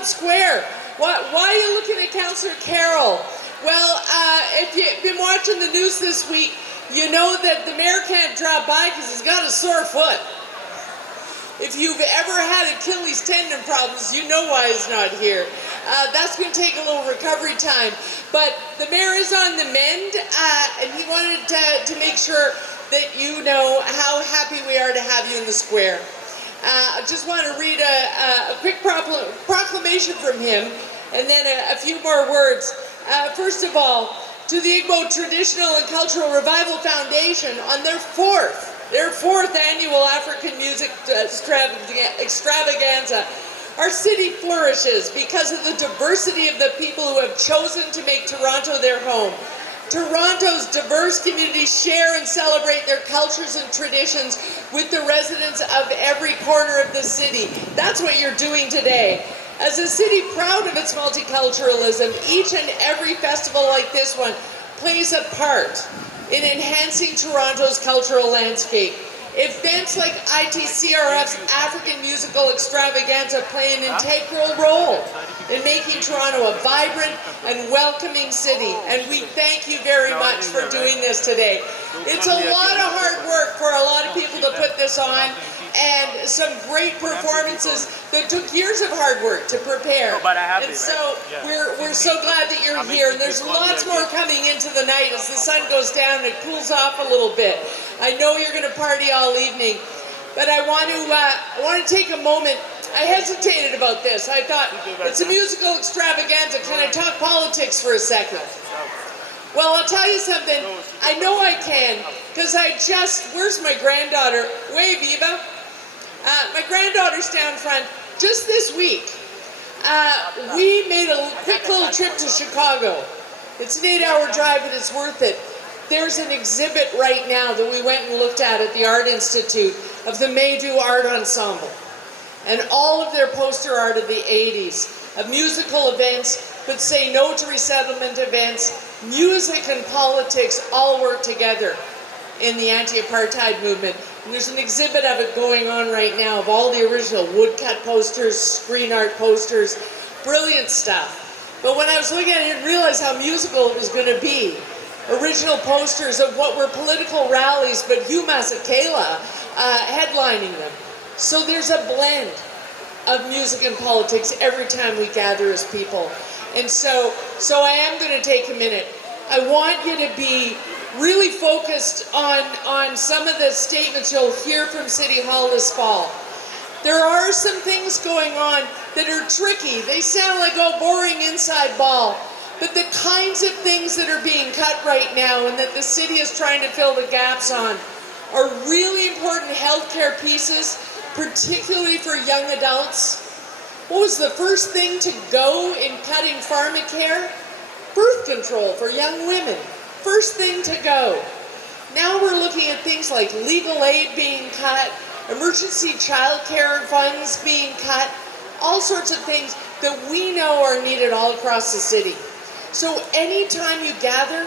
Herald Square. Why are you looking at Councillor Carroll? Well, if you've been watching the news this week, you know that the mayor can't drop by because he's got a sore foot. If you've ever had Achilles tendon problems, you know why he's not here. That's going to take a little recovery time. But the mayor is on the mend, and he wanted to make sure that you know how happy we are to have you in the square. I just want to read a quick proclamation from him, and then a few more words. First of all, to the Igbo Traditional and Cultural Revival Foundation on their fourth annual African Music Extravaganza. Our city flourishes because of the diversity of the people who have chosen to make Toronto their home. Toronto's diverse communities share and celebrate their cultures and traditions with the residents of every corner of the city. That's what you're doing today. As a city proud of its multiculturalism, each and every festival like this one plays a part in enhancing Toronto's cultural landscape. Events like ITCRF's African Musical Extravaganza play an integral role in making Toronto a vibrant and welcoming city, and we thank you very much for doing this today. It's a lot of hard work for a lot of people to put this on, and some great performances that took years of hard work to prepare. And so we're so glad that you're here. And there's lots more coming into the night as the sun goes down and it cools off a little bit. I know you're going to party all evening, but I want to take a moment. I hesitated about this. I thought, it's a musical extravaganza. Can I talk politics for a second? Well, I'll tell you something. I know I can, because where's my granddaughter? Wave, Eva. My granddaughter's down front. Just this week, we made a quick little trip to Chicago. It's an 8-hour drive, but it's worth it. There's an exhibit right now that we went and looked at the Art Institute of the Maydu Art Ensemble. And all of their poster art of the 80s, of musical events, but say no to resettlement events, music and politics all work together in the anti-apartheid movement. And there's an exhibit of it going on right now of all the original woodcut posters, screen art posters, brilliant stuff. But when I was looking at it, I didn't realize how musical it was going to be. Original posters of what were political rallies, but Hugh Masekela headlining them. So there's a blend of music and politics every time we gather as people. And so I am going to take a minute. I want you to be really focused on some of the statements you'll hear from City Hall this fall. There are some things going on that are tricky. They sound like, oh, boring inside ball. But the kinds of things that are being cut right now and that the city is trying to fill the gaps on are really important healthcare pieces, particularly for young adults. What was the first thing to go in cutting pharmacare? Birth control for young women. First thing to go. Now we're looking at things like legal aid being cut, emergency child care funds being cut, all sorts of things that we know are needed all across the city. So anytime you gather,